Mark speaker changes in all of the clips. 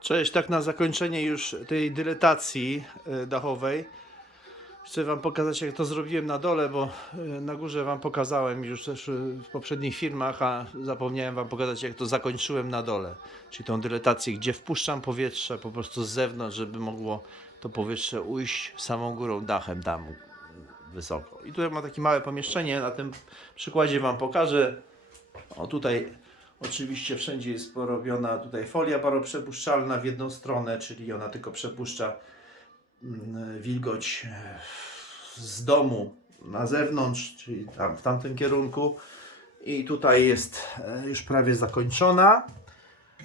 Speaker 1: Cześć, tak na zakończenie już tej dyletacji e, dachowej. Chcę Wam pokazać, jak to zrobiłem na dole, bo e, na górze Wam pokazałem już też e, w poprzednich filmach, a zapomniałem Wam pokazać, jak to zakończyłem na dole. Czyli tą dyletację, gdzie wpuszczam powietrze po prostu z zewnątrz, żeby mogło to powietrze ujść samą górą, dachem tam wysoko. I tutaj mam takie małe pomieszczenie, na tym przykładzie Wam pokażę. O tutaj oczywiście wszędzie jest porobiona tutaj folia paroprzepuszczalna w jedną stronę, czyli ona tylko przepuszcza mm, wilgoć e, z domu na zewnątrz, czyli tam w tamtym kierunku. I tutaj jest e, już prawie zakończona.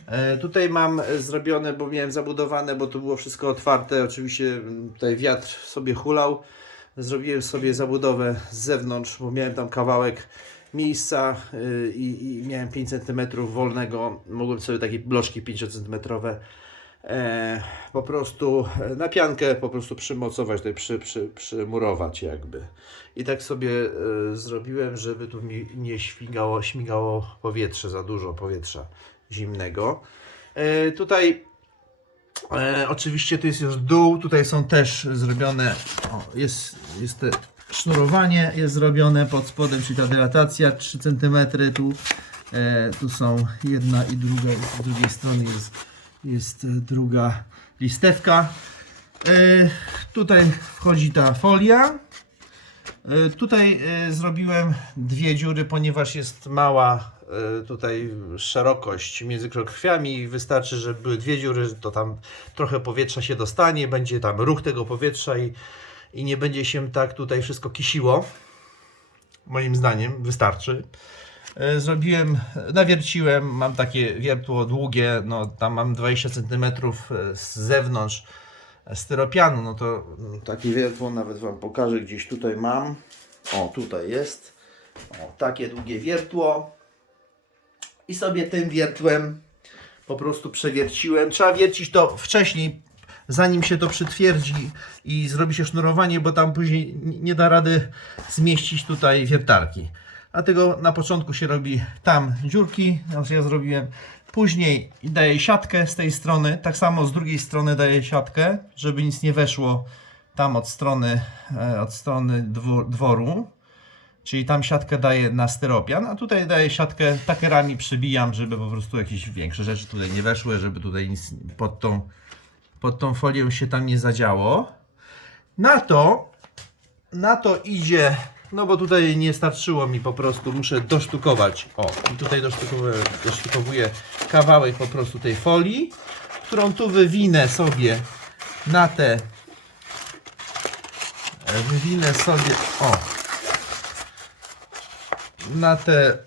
Speaker 1: E, Tutaj mam zrobione, bo miałem zabudowane, bo to było wszystko otwarte. Oczywiście mm, tutaj wiatr sobie hulał. Zrobiłem sobie zabudowę z zewnątrz, bo miałem tam kawałek miejsca y, i, i miałem 5 cm wolnego. Mogłem sobie takie bloczki 5 cm e, po prostu e, na piankę po prostu przymocować, tutaj przy, przy, przymurować jakby. I tak sobie e, zrobiłem, żeby tu mi nie śmigało, śmigało powietrze, za dużo powietrza zimnego. Tutaj oczywiście tu jest już dół, tutaj są też zrobione, o, jest, jest te sznurowanie jest zrobione pod spodem, czyli ta dylatacja 3 cm tu, e, tu są jedna i druga, z drugiej strony jest, jest e, druga listewka. E, tutaj wchodzi ta folia. E, Tutaj e, zrobiłem dwie dziury, ponieważ jest mała e, tutaj szerokość między krokwiami wystarczy, żeby były dwie dziury, to tam trochę powietrza się dostanie, będzie tam ruch tego powietrza i, i nie będzie się tak tutaj wszystko kisiło. Moim zdaniem wystarczy. E, Zrobiłem, nawierciłem, mam takie wiertło długie, no tam mam 20 cm z zewnątrz styropianu, no to takie wiertło nawet Wam pokażę, gdzieś tutaj mam. O, tutaj jest. O, takie długie wiertło. I sobie tym wiertłem po prostu przewierciłem. Trzeba wiercić to wcześniej, zanim się to przytwierdzi i zrobi się sznurowanie, bo tam później nie da rady zmieścić tutaj wiertarki. Dlatego na początku się robi tam dziurki, znaczy ja zrobiłem. Później daję siatkę z tej strony, tak samo z drugiej strony daję siatkę, żeby nic nie weszło tam od strony, e, od strony dworu. Czyli tam siatkę daję na styropian, a tutaj daję siatkę takerami przybijam, żeby po prostu jakieś większe rzeczy tutaj nie weszły, żeby tutaj nic pod tą, pod tą folią się tam nie zadziało. Na to, na to idzie, no bo tutaj nie starczyło mi po prostu, muszę dosztukować. O, i tutaj dosztukowuję, dosztukowuję kawałek po prostu tej folii, którą tu wywinę sobie na te, e, wywinę sobie, o, na te,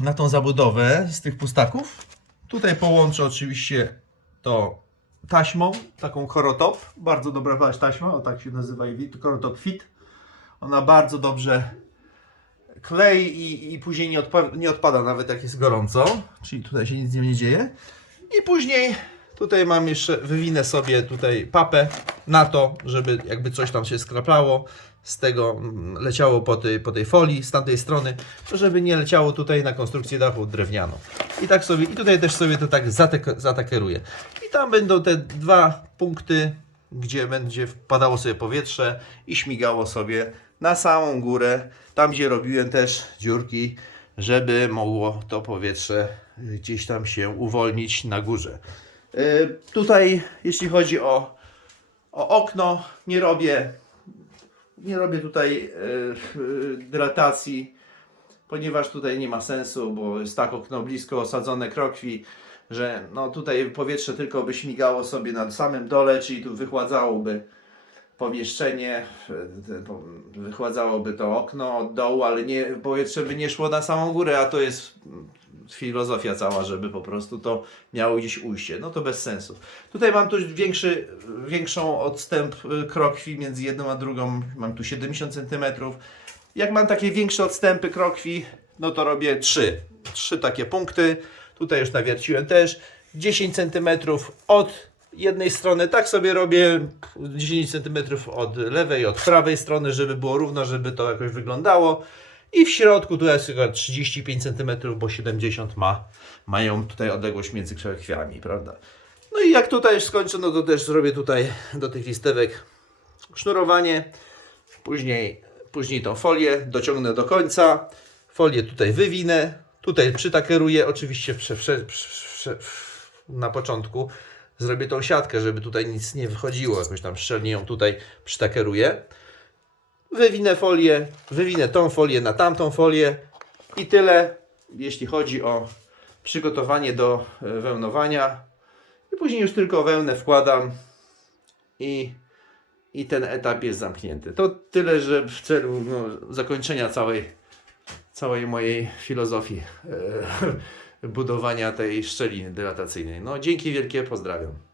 Speaker 1: na tą zabudowę z tych pustaków. Tutaj połączę oczywiście to taśmą, taką Korotop. Bardzo dobra taśma, o tak się nazywa i Korotop Fit. Ona bardzo dobrze klei i, i później nie, odpa- nie odpada nawet jak jest gorąco. Czyli tutaj się nic z nią nie dzieje. I później tutaj mam jeszcze, wywinę sobie tutaj papę na to, żeby jakby coś tam się skraplało z tego mm, leciało po tej, po tej folii z tamtej strony, żeby nie leciało tutaj na konstrukcję dachu drewnianą. I tak sobie, i tutaj też sobie to tak zatek-. Tam będą te dwa punkty, gdzie będzie wpadało sobie powietrze i śmigało sobie na samą górę, tam gdzie robiłem też dziurki, żeby mogło to powietrze gdzieś tam się uwolnić na górze. Yy, tutaj, jeśli chodzi o, o okno, nie robię nie robię tutaj e, e, dylatacji, ponieważ tutaj nie ma sensu, bo jest tak okno blisko osadzone krokwi, że no tutaj powietrze tylko by śmigało sobie na samym dole, czyli tu wychładzałoby pomieszczenie, e, wychładzałoby to okno od dołu, ale nie, powietrze by nie szło na samą górę, a to jest filozofia cała, żeby po prostu to miało gdzieś ujście. No to bez sensu. Tutaj mam tu większy, większą odstęp y, krokwi między jedną a drugą. Mam tu 70 cm. Jak mam takie większe odstępy krokwi, no to robię 3. Trzy takie punkty. Tutaj już nawierciłem też. 10 cm od jednej strony, tak sobie robię 10 cm od lewej, od prawej strony, żeby było równo, żeby to jakoś wyglądało. I w środku tu jest tylko 35 cm, bo 70 ma, mają tutaj odległość między krokwiami, prawda? No i jak tutaj już skończę, no to też zrobię tutaj do tych listewek sznurowanie. Później, później tą folię dociągnę do końca. Folię tutaj wywinę. Tutaj przytakeruję. Oczywiście prze, prze, prze, na początku zrobię tą siatkę, żeby tutaj nic nie wychodziło. Jakoś tam szczelnie ją tutaj przytakeruję. Wywinę folię, wywinę tą folię na tamtą folię i tyle, jeśli chodzi o przygotowanie do e, wełnowania. I później już tylko wełnę wkładam i, i ten etap jest zamknięty. To tyle, że w celu no, zakończenia całej, całej mojej filozofii e, budowania tej szczeliny dylatacyjnej. No dzięki wielkie, pozdrawiam.